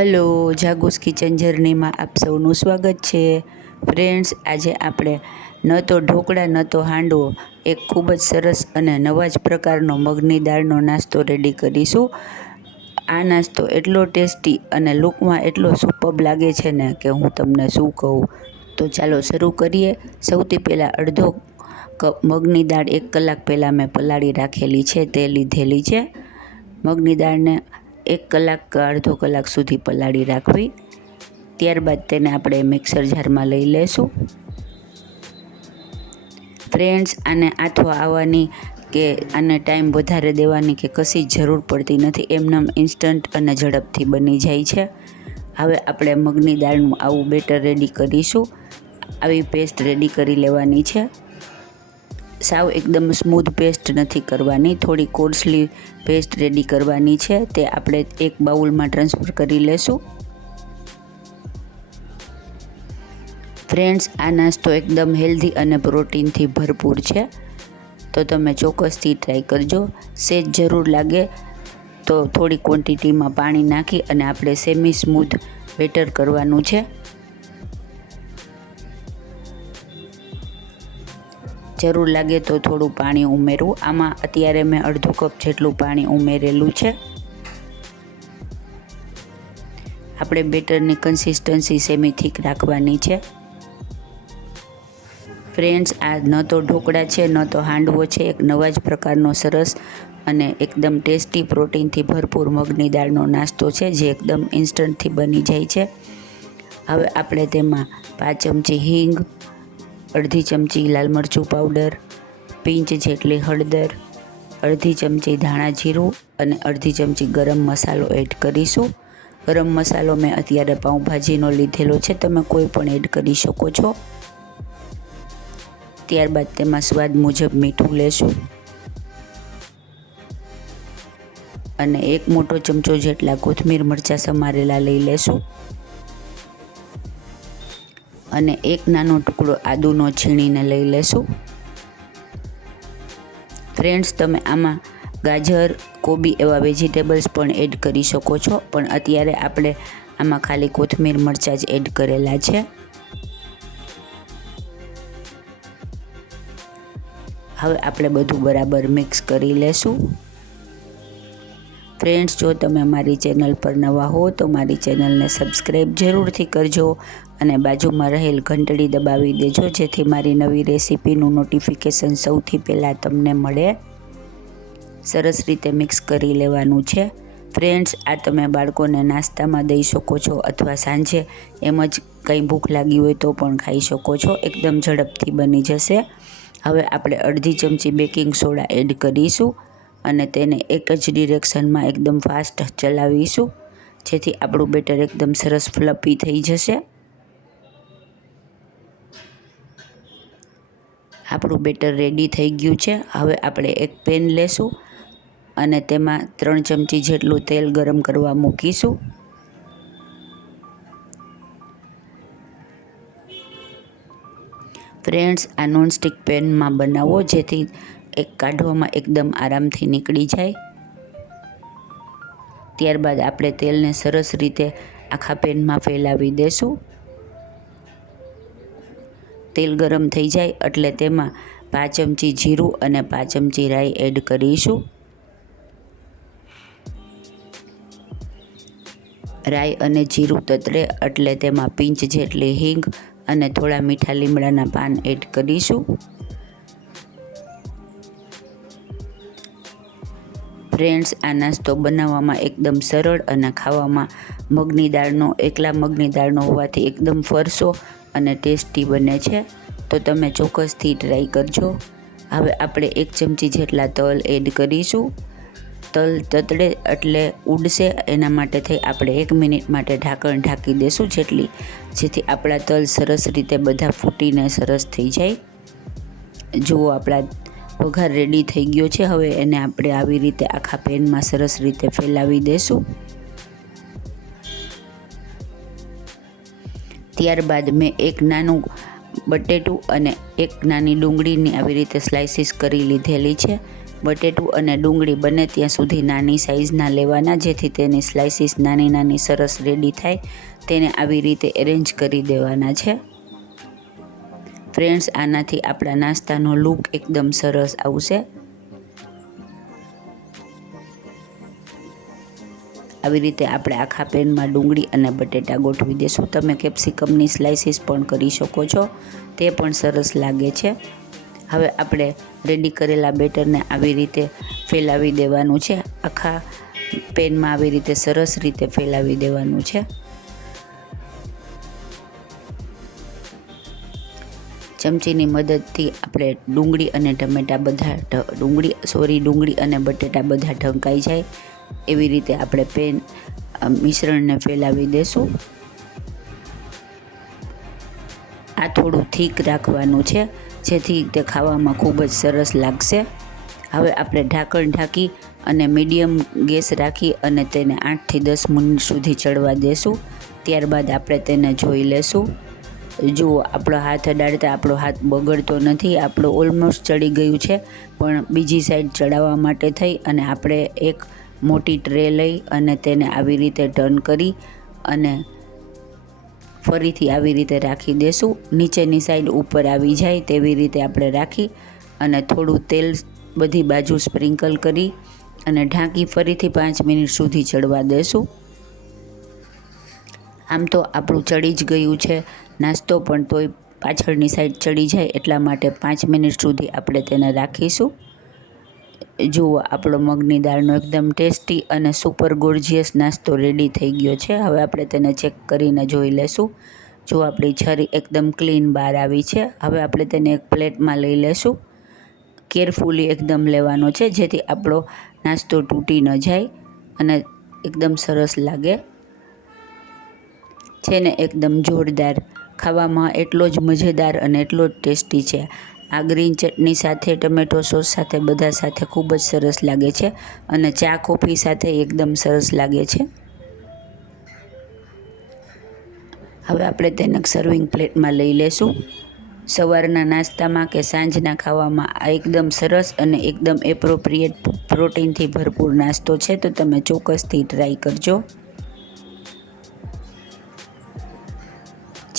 Hello, જાગુસ kitchen જર્નીમાં આપ સૌનું સ્વાગત છે. ફ્રેન્ડ્સ, આજે આપણે ન તો ઢોકળા ન તો હાંડવો, એક ખૂબ જ સરસ અને નવા જ પ્રકારનો મગની દાળનો નાસ્તો રેડી કરીશું. આ નાસ્તો એટલો ટેસ્ટી અને લુકમાં એટલો સુપર્બ લાગે છે ને કે હું તમને શું કહું. તો ચાલો શરૂ કરીએ. સૌથી પહેલાં અડધો કપ મગની દાળ 1 કલાક પહેલાં મેં પલાળી રાખેલી છે તે લીધેલી છે. મગની દાળને 1 કલાક કે અડધો કલાક સુધી પલાળી રાખવી. ત્યારબાદ તેને આપણે મિક્સર જારમાં લઈ લેશું. ફ્રેન્ડ્સ, આને આથવા આવવાની કે આને ટાઈમ વધારે દેવાની કે કશી જરૂર પડતી નથી. એમનેમ ઇન્સ્ટન્ટ અને ઝડપથી બની જાય છે. હવે આપણે મગની દાળનું આવું બેટર રેડી કરીશું. આવી પેસ્ટ રેડી કરી લેવાની છે. સાવ એકદમ સ્મૂથ પેસ્ટ નથી કરવાની, થોડી કોર્સલી પેસ્ટ રેડી કરવાની છે. તે આપણે એક બાઉલમાં ટ્રાન્સફર કરી લેશું. ફ્રેન્ડ્સ, આ નાસ્તો એકદમ હેલ્ધી અને પ્રોટીનથી ભરપૂર છે, તો તમે ચોક્કસથી ટ્રાય કરજો. સેજ જરૂર લાગે તો થોડી ક્વોન્ટિટીમાં પાણી નાખી અને આપણે સેમી સ્મૂથ બેટર કરવાનું છે. જરૂર લાગે તો થોડું પાણી ઉમેરવું. આમાં અત્યારે મેં અડધો કપ જેટલું પાણી ઉમેરેલું છે. આપણે બેટરની કન્સિસ્ટન્સી સેમી થીક રાખવાની છે. ફ્રેન્ડ્સ, આ ન તો ઢોકળા છે ન તો હાંડવો છે, એક નવા જ પ્રકારનો સરસ અને એકદમ ટેસ્ટી પ્રોટીનથી ભરપૂર મગની દાળનો નાસ્તો છે, જે એકદમ ઇન્સ્ટન્ટથી બની જાય છે. હવે આપણે તેમાં 5 ચમચી હિંગ, અડધી ચમચી લાલ મરચું પાવડર, પિંચ જેટલી હળદર, અડધી ચમચી ધાણા જીરું અને અડધી ચમચી ગરમ મસાલો એડ કરીશું. ગરમ મસાલો મેં અત્યારે પાઉંભાજીનો લીધેલો છે, તમે કોઈ પણ એડ કરી શકો છો. ત્યારબાદ તેમાં સ્વાદ મુજબ મીઠું લેશું અને 1 મોટો ચમચો જેટલા કોથમીર મરચાં સમારેલા લઈ લેશું અને 1 નાનો ટુકડો આદુનો છીણીને લઈ લેશું. ફ્રેન્ડ્સ, તમે આમાં ગાજર, કોબી એવા વેજીટેબલ્સ પણ એડ કરી શકો છો, પણ અત્યારે આપણે આમાં ખાલી કોથમીર મરચાં જ એડ કરેલા છે. હવે આપણે બધું બરાબર મિક્સ કરી લેશું. ફ્રેન્ડ્સ, જો તમે મારી ચેનલ પર નવા હો તો મારી ચેનલને સબસ્ક્રાઈબ જરૂરથી કરજો અને બાજુમાં રહેલ ઘંટડી દબાવી દેજો, જેથી મારી નવી રેસીપીનું નોટિફિકેશન સૌથી પહેલાં તમને મળે. સરસ રીતે મિક્સ કરી લેવાનું છે. ફ્રેન્ડ્સ, આ તમે બાળકોને નાસ્તામાં દઈ શકો છો અથવા સાંજે એમ જ કંઈ ભૂખ લાગી હોય તો પણ ખાઈ શકો છો. એકદમ ઝડપથી બની જશે. હવે આપણે અડધી ચમચી બેકિંગ સોડા એડ કરીશું અને તેને એક જ ડિરેક્શનમાં એકદમ ફાસ્ટ ચલાવીશું, જેથી આપણું બેટર એકદમ સરસ ફ્લપી થઈ જશે. આપણું બેટર રેડી થઈ ગયું છે. હવે આપણે એક પેન લેશું અને તેમાં 3 ચમચી જેટલું તેલ ગરમ કરવા મૂકીશું. ફ્રેન્ડ્સ, આ નોનસ્ટિક પેનમાં બનાવો, જેથી એક કાઢવામાં એકદમ આરામથી નીકળી જાય. ત્યારબાદ આપણે તેલને સરસ રીતે આખા પેનમાં ફેલાવી દેશું. તેલ ગરમ થઈ જાય એટલે તેમાં 5 ચમચી જીરું અને 5 ચમચી રાઈ એડ કરીશું. રાઈ અને જીરું તતરે એટલે તેમાં પિંચ જેટલી હિંગ અને થોડા મીઠા લીમડાના પાન એડ કરીશું. ફ્રેન્ડ્સ, આ નાસ્તો બનાવવામાં એકદમ સરળ અને ખાવામાં એકલા મગની દાળનો હોવાથી એકદમ ફરસો અને ટેસ્ટી બને છે, તો તમે ચોક્કસથી ટ્રાય કરજો. હવે આપણે 1 ચમચી જેટલા તલ એડ કરીશું. તલ તતડે એટલે ઉડશે, એના માટે થઈ આપણે 1 મિનિટ માટે ઢાંકણ ઢાંકી દેશું, જેથી આપણા તલ સરસ રીતે બધા ફૂટીને સરસ થઈ જાય. જુઓ, આપણા વઘાર રેડી થઈ ગયો છે. હવે એને આપણે આવી રીતે આખા પેનમાં સરસ રીતે ફેલાવી દેશું. ત્યારબાદ મેં 1 નાનું બટેટું અને 1 નાની ડુંગળીની આવી રીતે સ્લાઇસીસ કરી લીધેલી છે. બટેટું અને ડુંગળી બને ત્યાં સુધી નાની સાઇઝના લેવાના, જેથી તેની સ્લાઇસીસ નાની નાની સરસ રેડી થાય. તેને આવી રીતે એરેન્જ કરી દેવાના છે. ફ્રેન્ડ્સ, આનાથી આપણા નાસ્તાનો લુક એકદમ સરસ આવશે. આવી રીતે આપણે આખા પેનમાં ડુંગળી અને બટેટા ગોઠવી દેશું. તમે કેપ્સિકમની સ્લાઇસીસ પણ કરી શકો છો, તે પણ સરસ લાગે છે. હવે આપણે રેડી કરેલા બેટરને આવી રીતે ફેલાવી દેવાનું છે. આખા પેનમાં આવી રીતે સરસ રીતે ફેલાવી દેવાનું છે. ચમચીની મદદથી આપણે ડુંગળી અને બટેટા બધા ઢંકાઈ જાય એવી રીતે આપણે મિશ્રણને ફેલાવી દેશું. આ થોડું થીક રાખવાનું છે, જેથી તે ખાવામાં ખૂબ જ સરસ લાગશે. હવે આપણે ઢાંકણ ઢાંકી અને મીડિયમ ગેસ રાખી અને તેને 8 થી 10 મિનિટ સુધી ચડવા દેશું. ત્યારબાદ આપણે તેને જોઈ લેશું. જુઓ, આપણો હાથ અડાડતા આપણો હાથ બગડતો નથી. આપણો ઓલમોસ્ટ ચડી ગયું છે, પણ બીજી સાઈડ ચડાવવા માટે થઈ અને આપણે એક મોટી ટ્રે લઈ અને તેને આવી રીતે ટર્ન કરી અને ફરીથી આવી રીતે રાખી દેશું. નીચેની સાઈડ ઉપર આવી જાય તેવી રીતે આપણે રાખી અને થોડું તેલ બધી બાજુ સ્પ્રિંકલ કરી અને ઢાંકી ફરીથી 5 મિનિટ સુધી ચડવા દેશું. આમ તો આપણું ચડી જ ગયું છે નાસ્તો, પણ તોય પાછળની સાઈડ ચડી જાય એટલા માટે 5 મિનિટ સુધી આપણે તેને રાખીશું. જુઓ, આપણો મગની દાળનો એકદમ ટેસ્ટી અને સુપર ગોર્જિયસ નાસ્તો રેડી થઈ ગયો છે. હવે આપણે તેને ચેક કરીને જોઈ લેશું. જો આપણી છરી એકદમ ક્લીન બહાર આવી છે. હવે આપણે તેને એક પ્લેટમાં લઈ લેશું. કેરફુલી એકદમ લેવાનો છે, જેથી આપણો નાસ્તો તૂટી ન જાય અને એકદમ સરસ લાગે છે ને એકદમ જોરદાર. ખાવામાં એટલો જ મજેદાર અને એટલો જ ટેસ્ટી છે. આ ગ્રીન ચટણી સાથે, ટમેટો સોસ સાથે, બધા સાથે ખૂબ જ સરસ લાગે છે અને ચા કોફી સાથે એકદમ સરસ લાગે છે. હવે આપણે તેને સર્વિંગ પ્લેટમાં લઈ લેશું. સવારના નાસ્તામાં કે સાંજના ખાવામાં આ એકદમ સરસ અને એકદમ એપ્રોપ્રિએટ પ્રોટીનથી ભરપૂર નાસ્તો છે, તો તમે ચોક્કસથી ટ્રાય કરજો.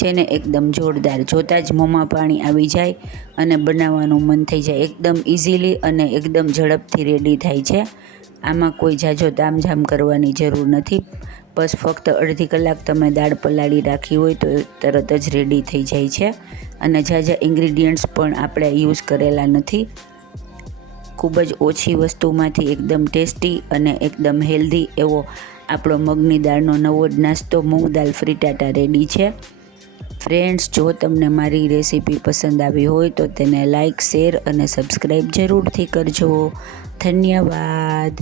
છે ને એકદમ જોરદાર. જોતાં જ મોંમાં પાણી આવી જાય અને બનાવવાનું મન થઈ જાય. એકદમ ઇઝીલી અને એકદમ ઝડપથી રેડી થાય છે. આમાં કોઈ ઝાઝો તામઝામ કરવાની જરૂર નથી. બસ ફક્ત અડધી કલાક તમે દાળ પલાળી રાખી હોય તો તરત જ રેડી થઈ જાય છે અને ઝાઝા ઇન્ગ્રીડિયન્ટ્સ પણ આપણે યુઝ કરેલા નથી. ખૂબ જ ઓછી વસ્તુમાંથી એકદમ ટેસ્ટી અને એકદમ હેલ્ધી એવો આપણો મગની દાળનો નવો જ નાસ્તો મૂંગ દાલ ફ્રીટાટા રેડી છે. ફ્રેન્ડ્સ, જો તમને મારી રેસીપી પસંદ આવી હોય તો તેને લાઇક, શેર અને સબસ્ક્રાઈબ જરૂરથી કરજો. ધન્યવાદ.